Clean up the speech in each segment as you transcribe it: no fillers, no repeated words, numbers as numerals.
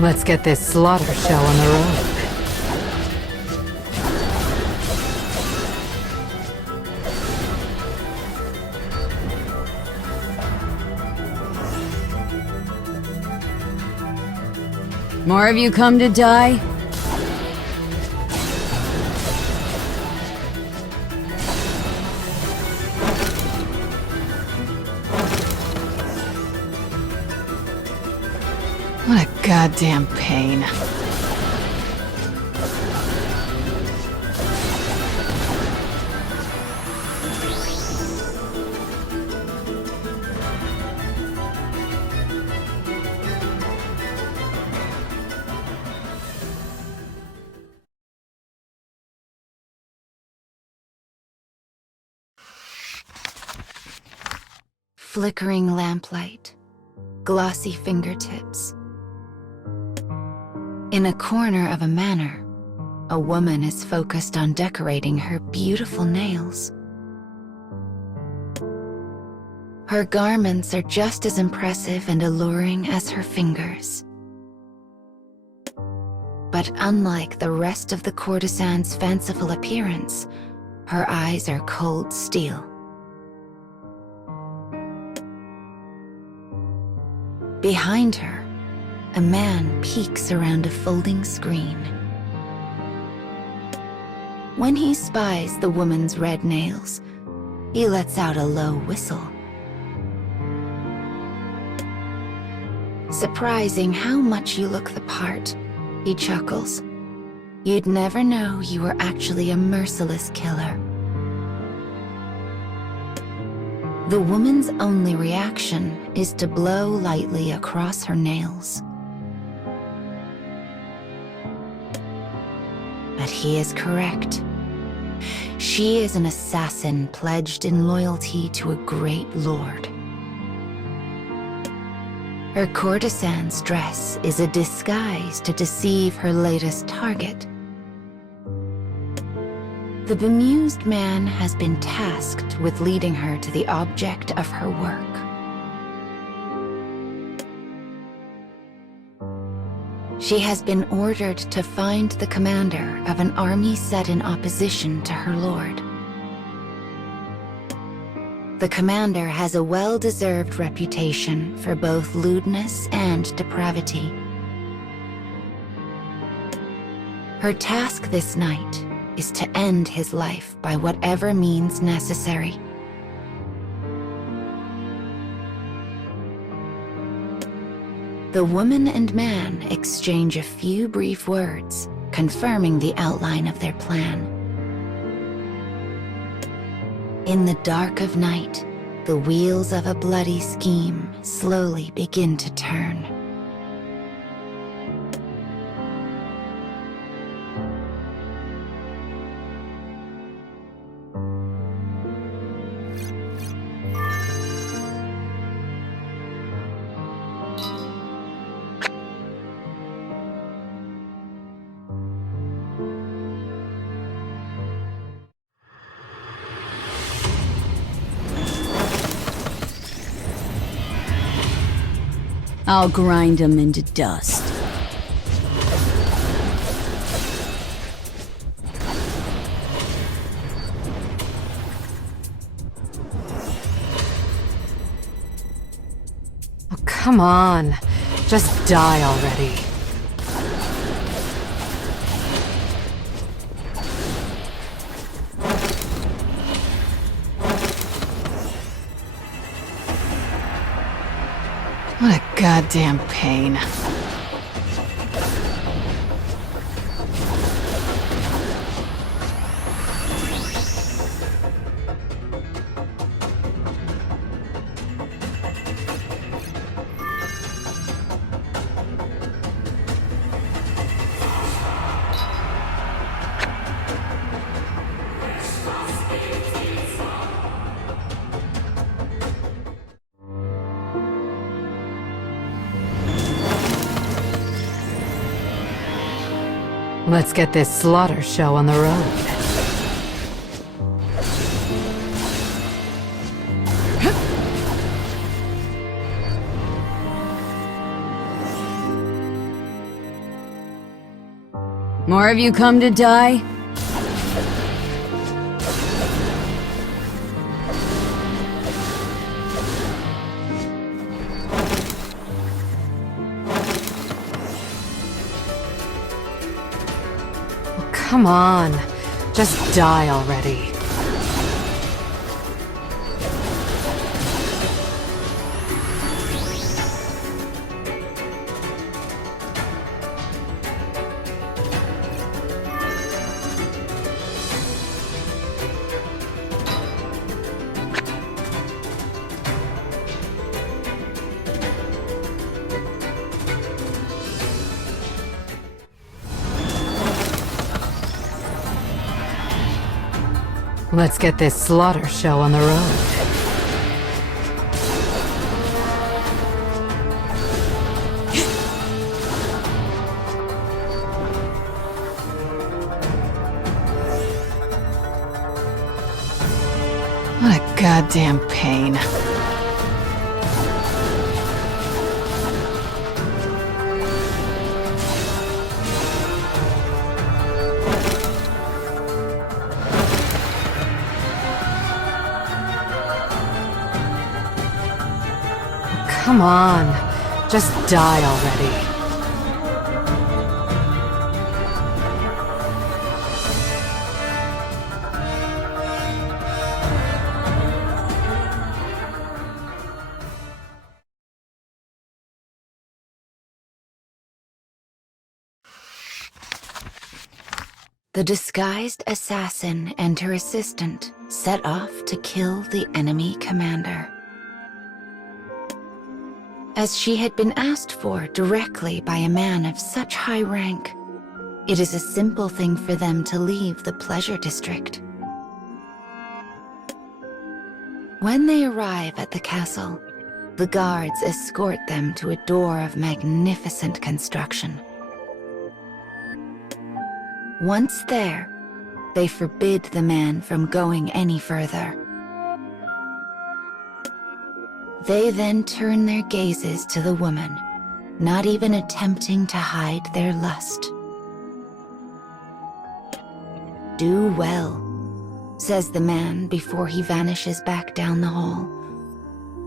Let's get this slaughter show on the road. More of you come to die? What a goddamn pain. Flickering lamplight, glossy fingertips. In a corner of a manor, a woman is focused on decorating her beautiful nails. Her garments are just as impressive and alluring as her fingers. But unlike the rest of the courtesan's fanciful appearance, her eyes are cold steel. Behind her, a man peeks around a folding screen. When he spies the woman's red nails, he lets out a low whistle. Surprising how much you look the part, he chuckles. You'd never know you were actually a merciless killer. The woman's only reaction is to blow lightly across her nails. But he is correct. She is an assassin pledged in loyalty to a great lord. Her courtesan's dress is a disguise to deceive her latest target. The bemused man has been tasked with leading her to the object of her work. She has been ordered to find the commander of an army set in opposition to her lord. The commander has a well-deserved reputation for both lewdness and depravity. Her task this night is to end his life by whatever means necessary. The woman and man exchange a few brief words, confirming the outline of their plan. In the dark of night, the wheels of a bloody scheme slowly begin to turn. I'll grind them into dust. Oh, come on. Just die already. What a goddamn pain. Let's get this slaughter show on the road. More of you come to die? Come on. Just die already. Let's get this slaughter show on the road. What a goddamn pain. Come on, just die already. The disguised assassin and her assistant set off to kill the enemy commander. As she had been asked for directly by a man of such high rank, it is a simple thing for them to leave the pleasure district. When they arrive at the castle, the guards escort them to a door of magnificent construction. Once there, they forbid the man from going any further. They then turn their gazes to the woman, not even attempting to hide their lust. "Do well," says the man before he vanishes back down the hall.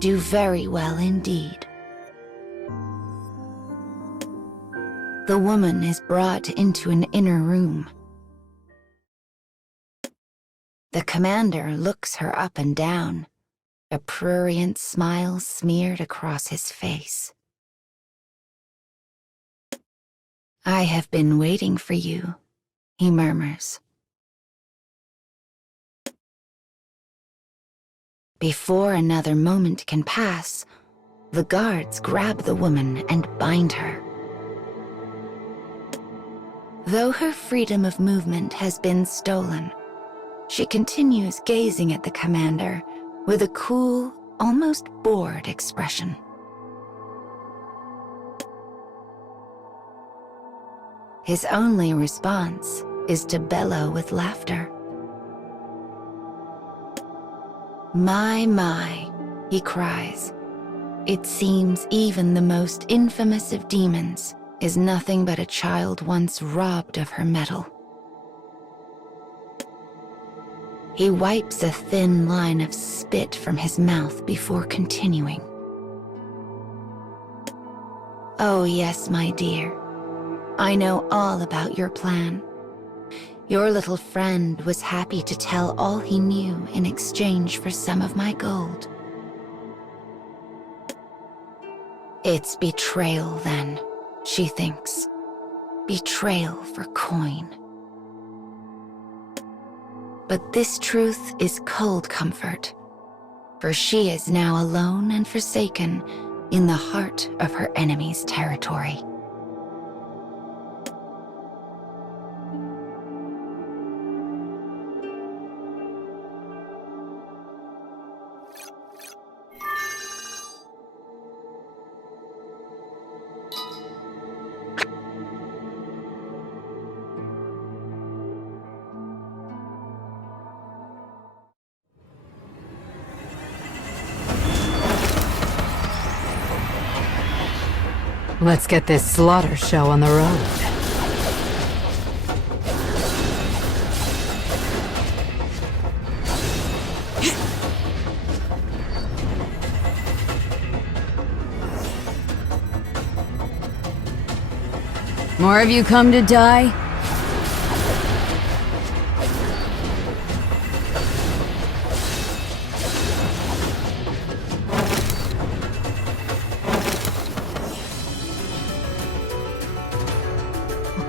"Do very well indeed." The woman is brought into an inner room. The commander looks her up and down, a prurient smile smeared across his face. "I have been waiting for you," he murmurs. Before another moment can pass, the guards grab the woman and bind her. Though her freedom of movement has been stolen, she continues gazing at the commander with a cool, almost bored expression. His only response is to bellow with laughter. My, he cries. It seems even the most infamous of demons is nothing but a child once robbed of her mettle." He wipes a thin line of spit from his mouth before continuing. "Oh yes, my dear. I know all about your plan. Your little friend was happy to tell all he knew in exchange for some of my gold. It's betrayal then, she thinks. Betrayal for coin. But this truth is cold comfort, for she is now alone and forsaken in the heart of her enemy's territory. Let's get this slaughter show on the road. More of you come to die?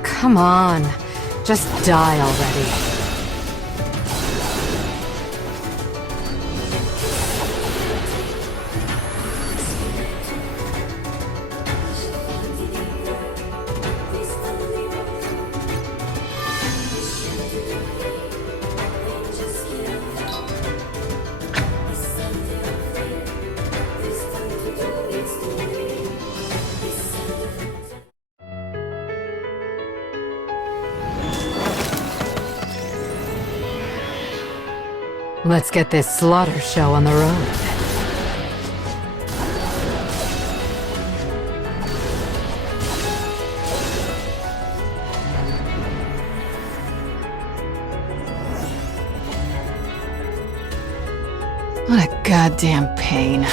Come on. Just die already. Let's get this slaughter show on the road. What a goddamn pain.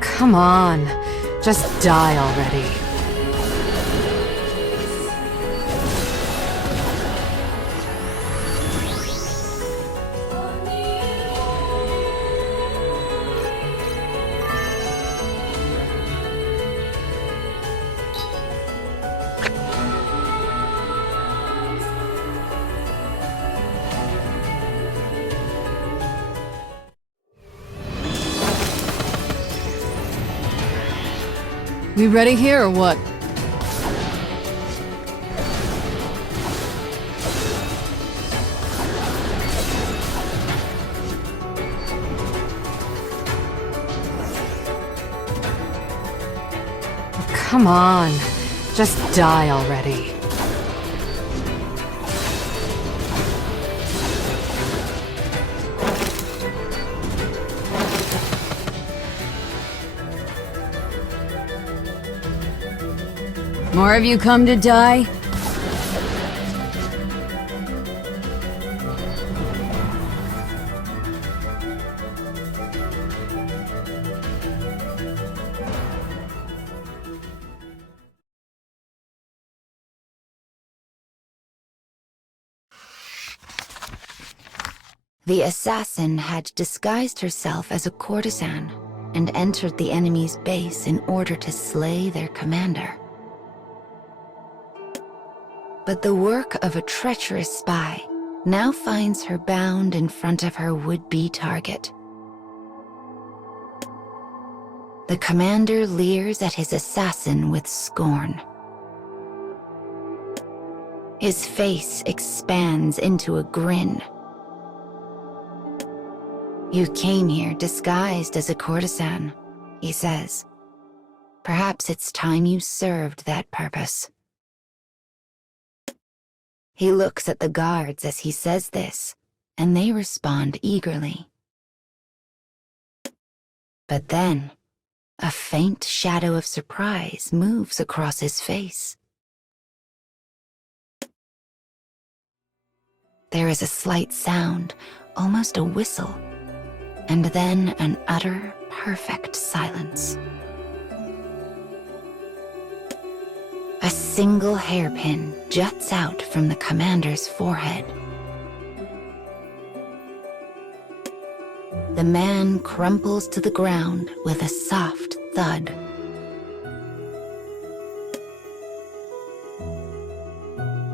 Come on, just die already. We ready here or what? Come on, just die already. More of you come to die? The assassin had disguised herself as a courtesan and entered the enemy's base in order to slay their commander. But the work of a treacherous spy now finds her bound in front of her would-be target. The commander leers at his assassin with scorn. His face expands into a grin. "You came here disguised as a courtesan," he says. "Perhaps it's time you served that purpose." He looks at the guards as he says this, and they respond eagerly. But then, a faint shadow of surprise moves across his face. There is a slight sound, almost a whistle, and then an utter, perfect silence. A single hairpin juts out from the commander's forehead. The man crumples to the ground with a soft thud.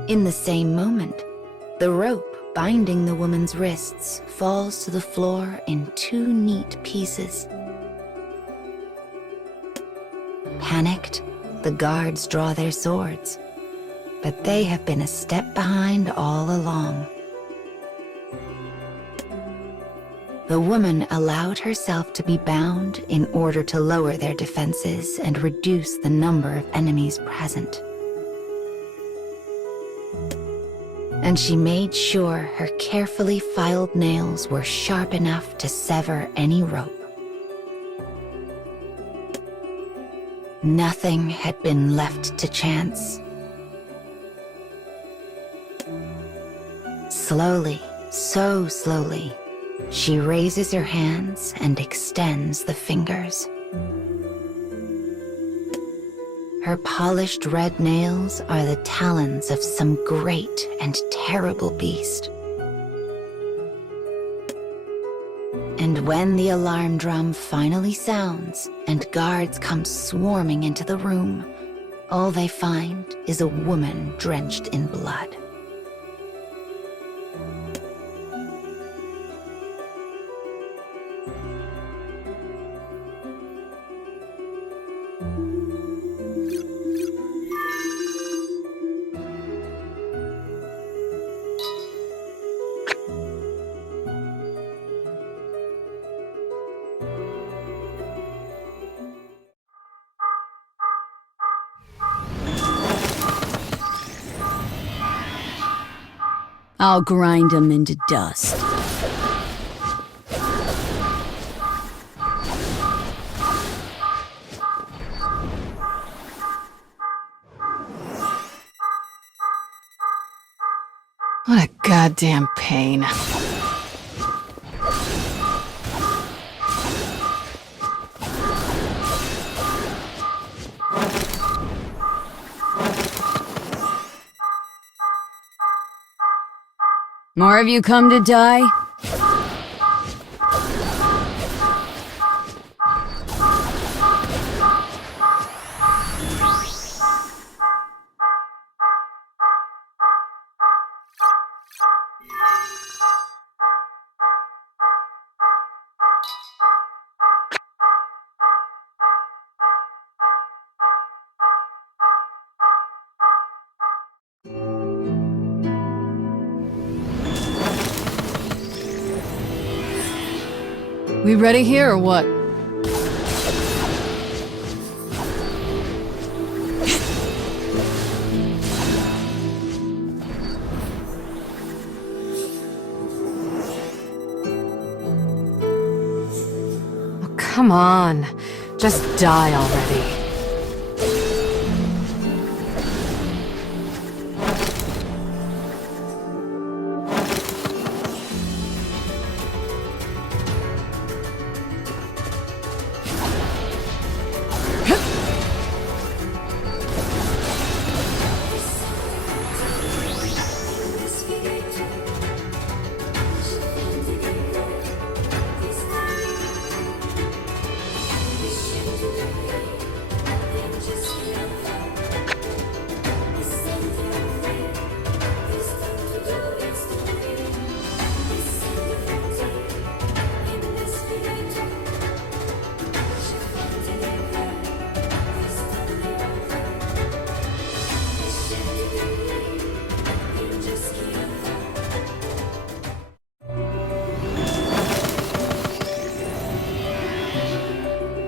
In the same moment, the rope binding the woman's wrists falls to the floor in 2 neat pieces. Panicked, the guards draw their swords, but they have been a step behind all along. The woman allowed herself to be bound in order to lower their defenses and reduce the number of enemies present. And she made sure her carefully filed nails were sharp enough to sever any rope. Nothing had been left to chance. Slowly, so slowly, she raises her hands and extends the fingers. Her polished red nails are the talons of some great and terrible beast. And when the alarm drum finally sounds and guards come swarming into the room, all they find is a woman drenched in blood. I'll grind them into dust. What a goddamn pain. More of you come to die? We ready here or what? Oh, come on. Just die already.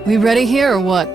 We ready here or what?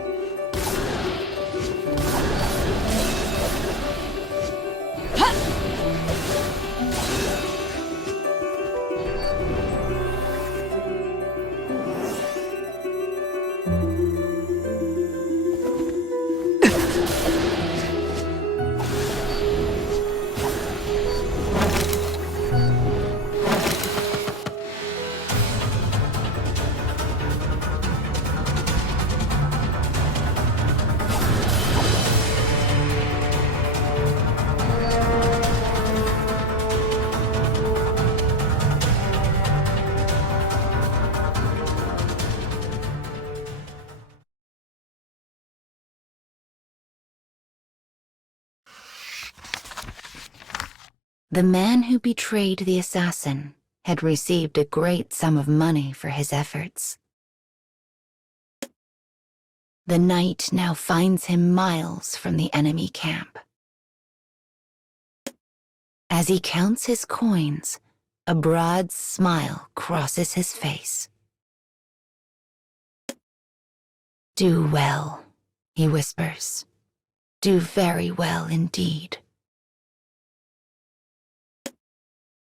The man who betrayed the assassin had received a great sum of money for his efforts. The knight now finds him miles from the enemy camp. As he counts his coins, a broad smile crosses his face. "Do well," he whispers. "Do very well indeed."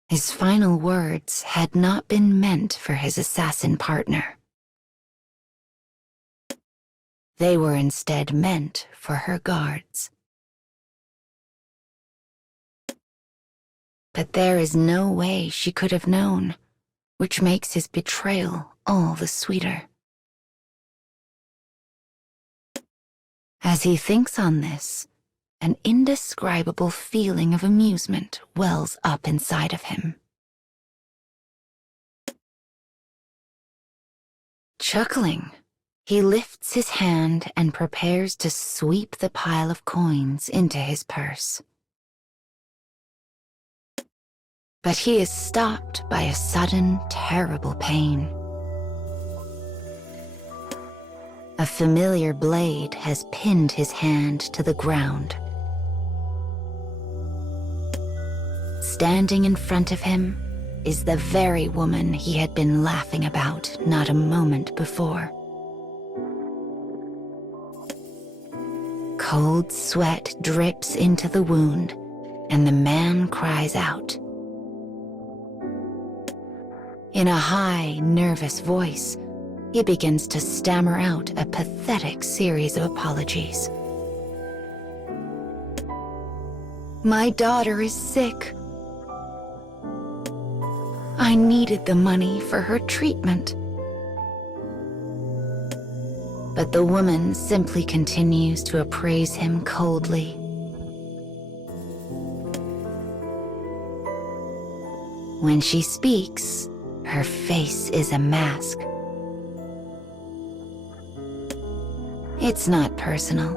His final words had not been meant for his assassin partner. They were instead meant for her guards. But there is no way she could have known, which makes his betrayal all the sweeter. As he thinks on this, an indescribable feeling of amusement wells up inside of him. Chuckling, he lifts his hand and prepares to sweep the pile of coins into his purse. But he is stopped by a sudden, terrible pain. A familiar blade has pinned his hand to the ground. Standing in front of him is the very woman he had been laughing about not a moment before. Cold sweat drips into the wound, and the man cries out. In a high, nervous voice, he begins to stammer out a pathetic series of apologies. My daughter is sick. I needed the money for her treatment. But the woman simply continues to appraise him coldly. When she speaks, her face is a mask. It's not personal,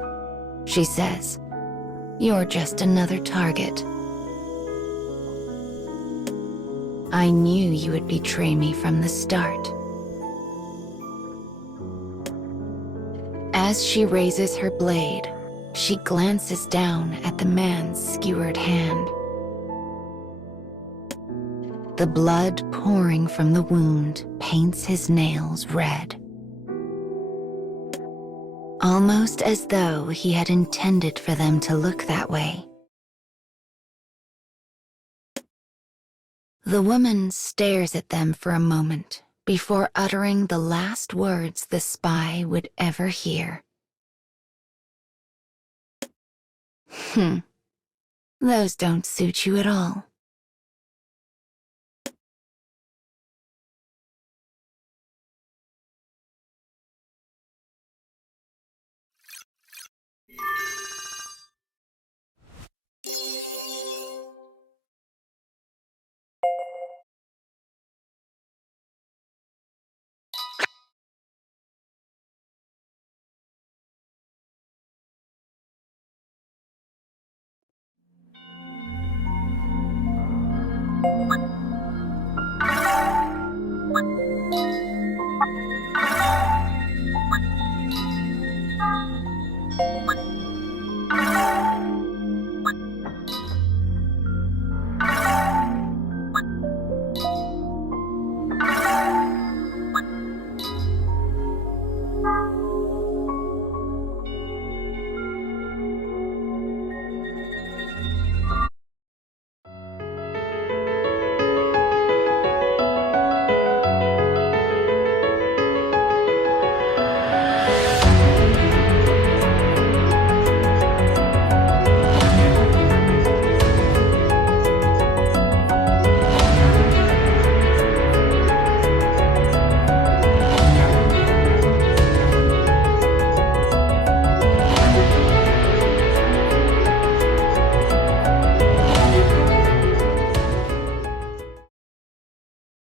she says. You're just another target. I knew you would betray me from the start. As she raises her blade, she glances down at the man's skewered hand. The blood pouring from the wound paints his nails red. Almost as though he had intended for them to look that way. The woman stares at them for a moment before uttering the last words the spy would ever hear. Those don't suit you at all.